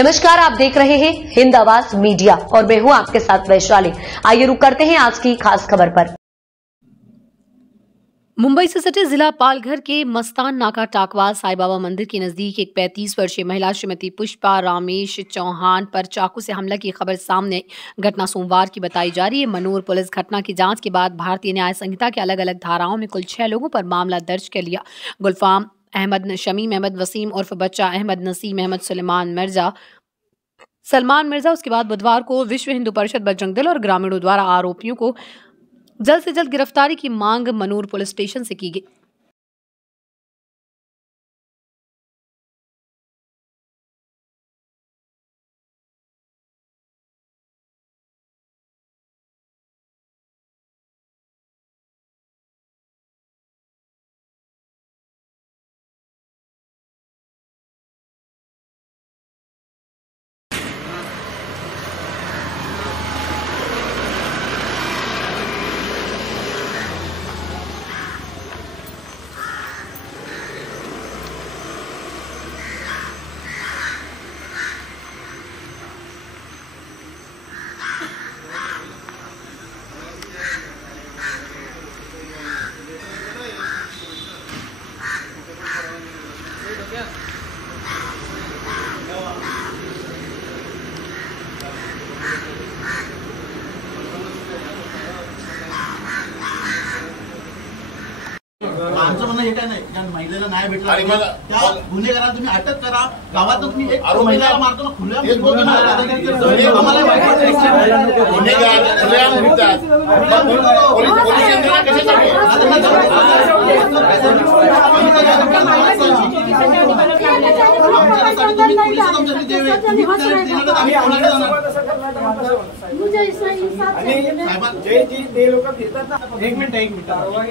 नमस्कार, आप देख रहे हैं हिंद आवाज मीडिया और मैं हूं आपके साथ वैशाली। आइए रुक करते हैं आज की खास खबर पर। मुंबई से सटे जिला पालघर के मस्तान नाका टाकवा साईं बाबा मंदिर के नजदीक एक 35 वर्षीय महिला श्रीमती पुष्पा रामेश चौहान पर चाकू से हमला की खबर सामने। घटना सोमवार की बताई जा रही है। मनोर पुलिस घटना की जांच के बाद भारतीय न्याय संहिता के अलग अलग धाराओं में कुल 6 लोगों पर मामला दर्ज कर लिया। गुलफाम अहमद, शमीम अहमद, वसीम उर्फ बच्चा अहमद, नसीम अहमद, सलमान मिर्जा। उसके बाद बुधवार को विश्व हिंदू परिषद, बजरंग दल और ग्रामीणों द्वारा आरोपियों को जल्द से जल्द गिरफ्तारी की मांग मनोर पुलिस स्टेशन से की गई। आमचं म्हणणं हे काय नाही, ज्या महिलेला न्याय भेटला त्या गुन्हेगारांना तुम्ही अटक करा। गावात तुम्ही एक महिलेला मारतो ना, खुल्या आम्हाला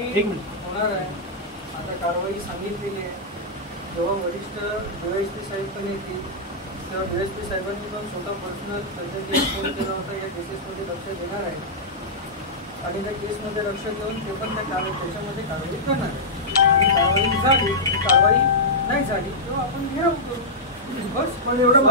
एक मिनिट होणार आहे। आता कारवाई सांगितलेली आहे। जेव्हा वरिष्ठ डीवायएसपी साहेब पण येतील तेव्हा डीवायएसपी साहेबांनी पण स्वतः पर्सनल त्यांच्याकडे फोन केला होता, या केसेसमध्ये लक्ष देणार आहे आणि त्या केसमध्ये लक्ष देऊन ते पण त्याच्यामध्ये कारवाई करणार आहे। कारवाई झाली, कारवाई नाही झाली तेव्हा आपण घेराव करू बस। पण एवढं